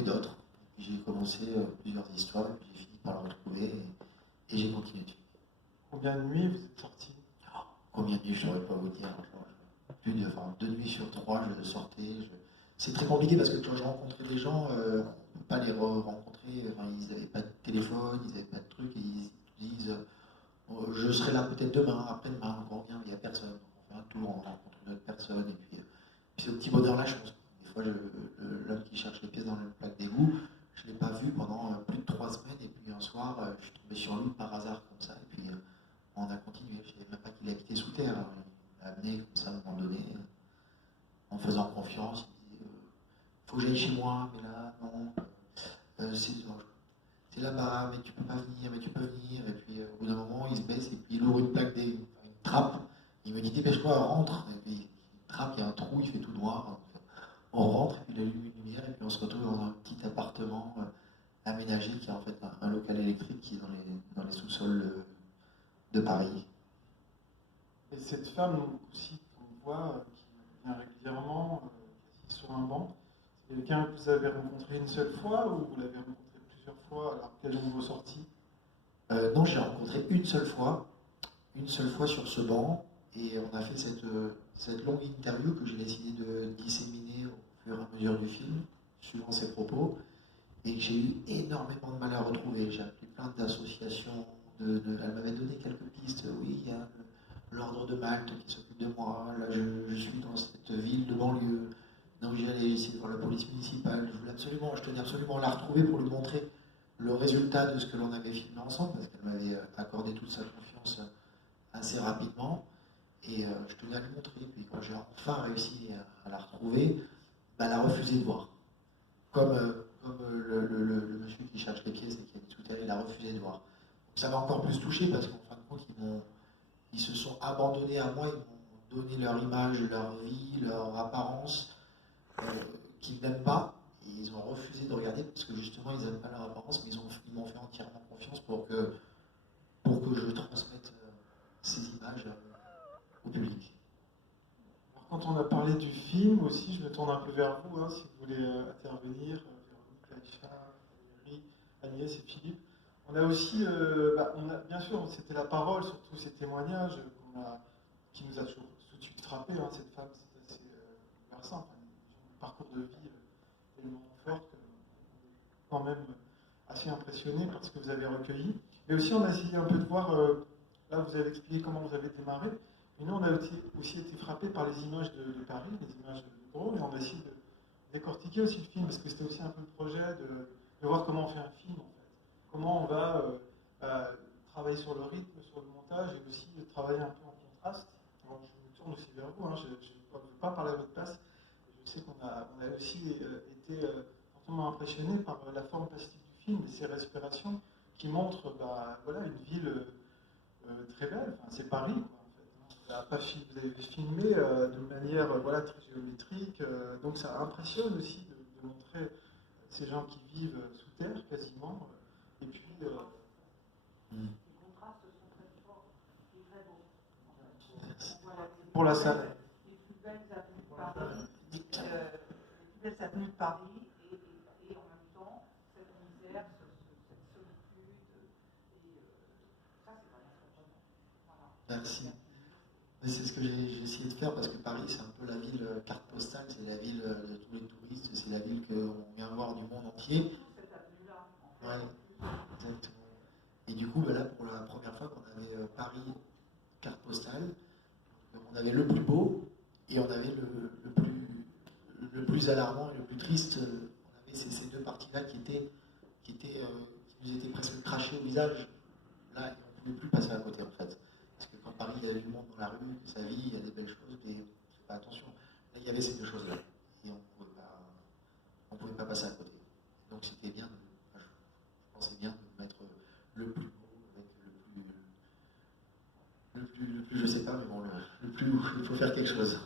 trouvé d'autres. J'ai commencé plusieurs histoires, et puis j'ai fini par le retrouver, et j'ai continué dessus. Combien de nuits vous êtes sortis? Combien de nuits, je ne saurais pas vous dire. Plus de, enfin, 2 nuits sur 3, je sortais. C'est très compliqué parce que quand je rencontrais des gens, on ne peut pas les rencontrer. Enfin, ils n'avaient pas de téléphone, ils n'avaient pas de truc. Ils disent je serai là peut-être demain, après-demain, on revient, il n'y a personne. On fait un tour, on rencontre une autre personne. Et puis c'est au petit bonheur la chance. Des fois, l'homme qui cherche les pièces dans le plaque d'égout, je ne l'ai pas vu pendant plus de 3 semaines. Et puis un soir, je suis tombé sur lui par hasard comme ça. Et puis on a continué. Je ne savais même pas qu'il habitait sous terre. Alors, il m'a amené comme ça à un moment donné, en faisant confiance. Il disait faut que j'aille chez moi, mais là, non. C'est là-bas, mais tu peux pas venir, mais tu peux venir. Et puis au bout d'un moment, il se baisse et puis il ouvre une plaque, une trappe. Il me dit dépêche-toi, rentre. Et puis une trappe, il y a un trou, il fait tout noir. Donc, on rentre, et puis il allume une lumière, et puis on se retrouve dans un petit appartement aménagé qui est en fait un local électrique qui est dans les sous-sols de Paris. Et cette femme aussi qu'on voit, qui vient régulièrement, qui est sur un banc, c'est quelqu'un que vous avez rencontré une seule fois ou vous l'avez rencontré plusieurs fois alors qu'elle est vos sorties? Non, j'ai rencontré une seule fois sur ce banc, et on a fait cette longue interview que j'ai décidé de disséminer au fur et à mesure du film, suivant ses propos, et que j'ai eu énormément de mal à retrouver. J'ai appelé plein d'associations, elle m'avait donné quelques pistes. Oui, il y a l'Ordre de Malte qui s'occupe de moi, là je suis dans cette ville de banlieue, donc j'ai essayé de voir la police municipale, je tenais absolument à la retrouver pour lui montrer le résultat de ce que l'on avait filmé ensemble, parce qu'elle m'avait accordé toute sa confiance assez rapidement, et je tenais à lui montrer. Et puis quand j'ai enfin réussi à la retrouver, bah, elle a refusé de voir. Comme le monsieur qui cherche les pièces et qui habite sous terre, il a refusé de voir. Donc ça m'a encore plus touché parce qu'en fin de compte, ils se sont abandonnés à moi, ils m'ont donné leur image, leur vie, leur apparence, qu'ils n'aiment pas. Et ils ont refusé de regarder parce que justement ils n'aiment pas leur apparence, mais ils m'ont fait entièrement confiance pour que je transmette ces images au public. Alors, quand on a parlé du film aussi, je me tourne un peu vers vous, si vous voulez intervenir, Véronique, Aïcha, Valérie, Agnès et Philippe. On a aussi, bien sûr, c'était la parole, surtout ces témoignages qui nous a toujours tout de suite frappé. Cette femme, c'est assez bouleversant, un parcours de vie tellement fort que quand même assez impressionné par ce que vous avez recueilli. Mais aussi, on a essayé un peu de voir, là vous avez expliqué comment vous avez démarré, mais nous on a aussi été frappé par les images de Paris, les images de drone, et on a essayé de décortiquer aussi le film, parce que c'était aussi un peu le projet de voir comment on fait un film en fait. Comment on va travailler sur le rythme, sur le montage, et aussi travailler un peu en contraste. Alors, je me tourne aussi vers vous, je ne veux pas parler à votre place. Je sais qu'on a aussi été fortement impressionné par la forme plastique du film et ses respirations qui montrent une ville très belle. Enfin, c'est Paris, quoi, en fait. Vous avez filmé de manière très géométrique, donc ça impressionne aussi de montrer ces gens qui vivent sous terre quasiment. Et puis. Les contrastes sont très forts et très beaux. Voilà, pour la salle. Les plus belles avenues de Paris, les plus belles avenues de Paris, et en même temps, cette misère, cette solitude, et ça, c'est vraiment surprenant. Voilà. Merci. C'est ce que j'ai essayé de faire parce que Paris, c'est un peu la ville carte postale, c'est la ville de tous les touristes, c'est la ville qu'on vient voir du monde entier. Cette avenue-là, en fait. Ouais, exactement. Et du coup, là, pour la première fois qu'on avait Paris carte postale, on avait le plus beau et on avait le plus alarmant et le plus triste. On avait ces deux parties-là qui nous étaient presque crachées au visage. Là, on ne pouvait plus passer à côté en fait. Parce que quand Paris, il y a du monde dans la rue, sa vie, il y a des belles choses, mais on ne fait pas attention. Là, il y avait ces deux choses-là. Et on ne pouvait pas passer à côté. Donc c'était bien, je pensais bien de mettre le plus beau avec le plus je sais pas, mais bon, le plus, il faut faire quelque chose.